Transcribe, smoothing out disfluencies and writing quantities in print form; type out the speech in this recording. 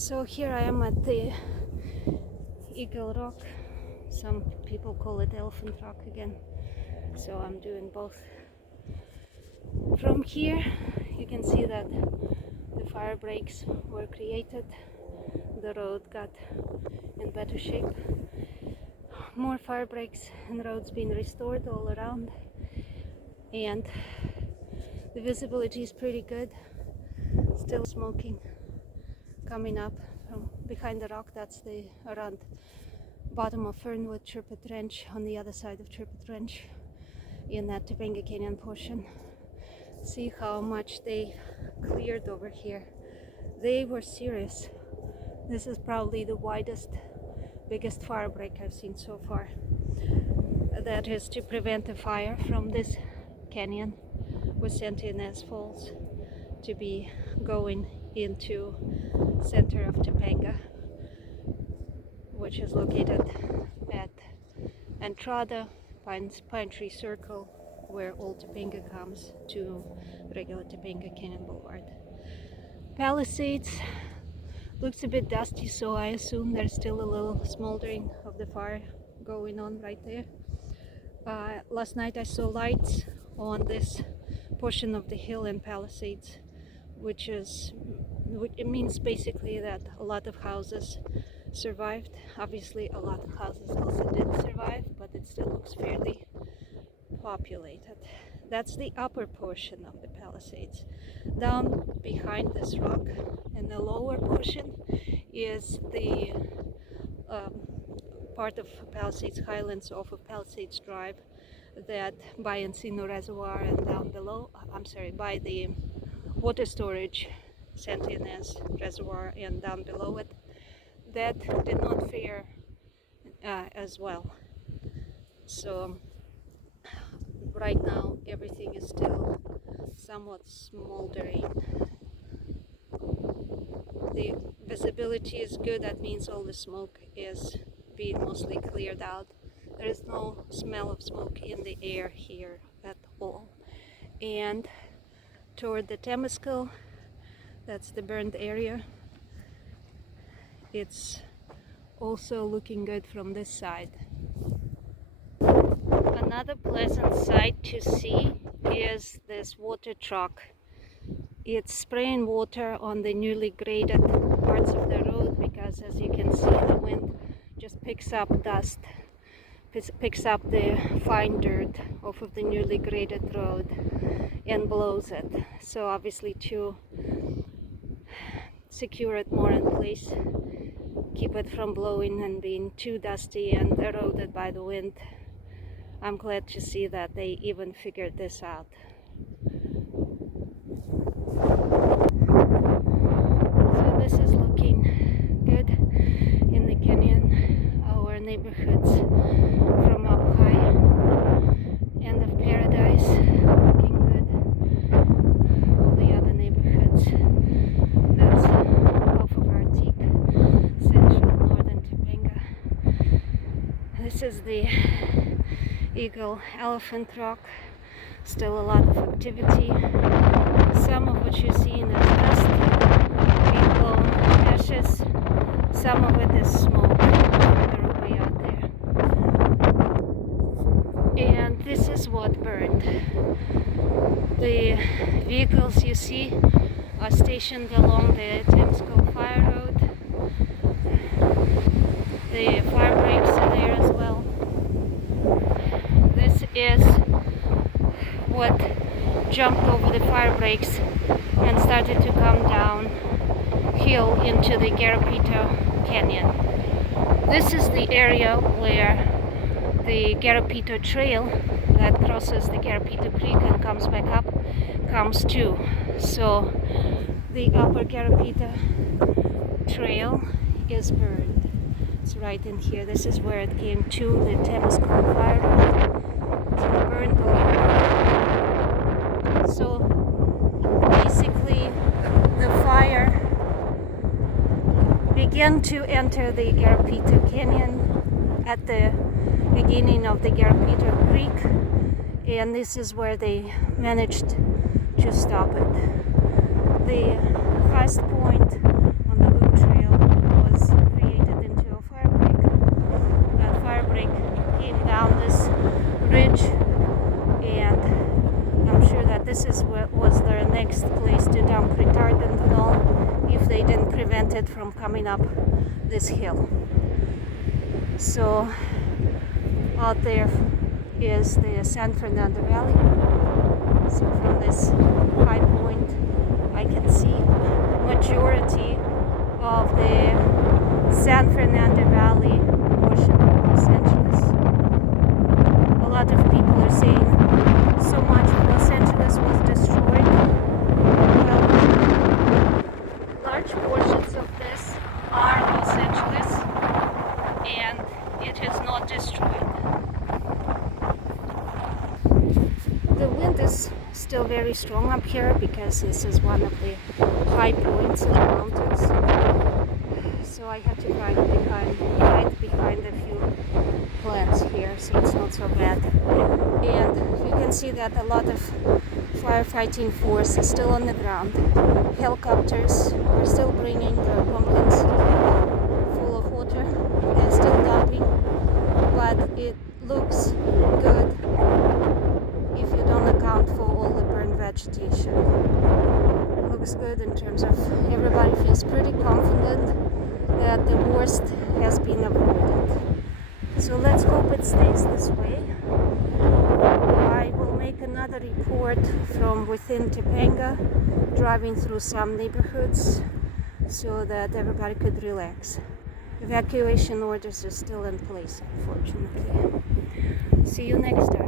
So here I am at the Eagle Rock. Some people call it Elephant Rock again. So I'm doing both. From here you can see that the fire breaks were created. The road got in better shape. More fire breaks and roads being restored all around. And the visibility is pretty good. Still smoking coming up from behind the rock. That's the around bottom of Fernwood Chirpit Ranch, on the other side of Chirpit Ranch in that Topanga Canyon portion. See how much they cleared over here. They were serious. This is probably the biggest fire break I've seen so far. That is to prevent a fire from this canyon with Santa Ynez Falls to be going into center of Topanga, which is located at Entrada, Pine Tree Circle, where Old Topanga comes to regular Topanga Canyon Boulevard. Palisades looks a bit dusty, so I assume there's still a little smoldering of the fire going on right there. Last night I saw lights on this portion of the hill in Palisades, which it means basically that a lot of houses survived. Obviously a lot of houses also didn't survive, but it still looks fairly populated. That's the upper portion of the Palisades. Down behind this rock in the lower portion is the part of Palisades Highlands off of Palisades Drive, that by Encino Reservoir and down below, by the water storage Santa Ynez Reservoir and down below it, that did not fare as well. So right now everything is still somewhat smoldering. The visibility is good. That means all the smoke is being mostly cleared out. There is no smell of smoke in the air here at all. And toward the Temescal, that's the burned area, it's also looking good from this side. Another pleasant sight to see is this water truck. It's spraying water on the newly graded parts of the road because, as you can see, the wind just picks up dust, picks up the fine dirt off of the newly graded road and blows it. So obviously to secure it more in place, keep it from blowing and being too dusty and eroded by the wind. I'm glad to see that they even figured this out. So this is looking good in the canyon. Our neighborhoods from up high. End of Paradise looking good. All the other neighborhoods. That's off of Arctique, central northern Topanga. This is the Eagle Elephant Rock. Still a lot of activity. Some of what you're seeing is dust being blown, ashes. Some of it is smoke further away out there. And this is what burned. The vehicles you see are stationed along the Temescal Fire Road. The fire breaks are there as well. This is what jumped over the fire breaks and started to come down hill into the Garapito Canyon. This is the area where the Garapito Trail that crosses the Garapito Creek and comes back up comes to. So the upper Garapito Trail is burned. It's right in here. This is where it came to the Temescal Fire Road. Burned over. So basically the fire began to enter the Garapito Canyon at the beginning of the Garapito Creek, and this is where they managed to stop it. The highest point on the loop trail this was their next place to dump retardant and all, if they didn't prevent it from coming up this hill. So out there is the San Fernando Valley. So from this high point I can see majority of the San Fernando Valley portion of Los Angeles. A lot of people are saying so much of Los Angeles was destroyed. Well, large portions of this are Los Angeles, and it is not destroyed. The wind is still very strong up here because this is one of the high points in the mountains. So I have to hide behind a few plants here, so it's not so bad. And you can see that a lot of firefighting force is still on the ground. Helicopters are still bringing the pumpkins full of water. They're still dumping, but it looks good if you don't account for all the burned vegetation. It looks good in terms of everybody feels pretty confident that the worst has been avoided. So let's hope it stays this way. I will make another report from within Topanga, driving through some neighborhoods so that everybody could relax. Evacuation orders are still in place, unfortunately. See you next time.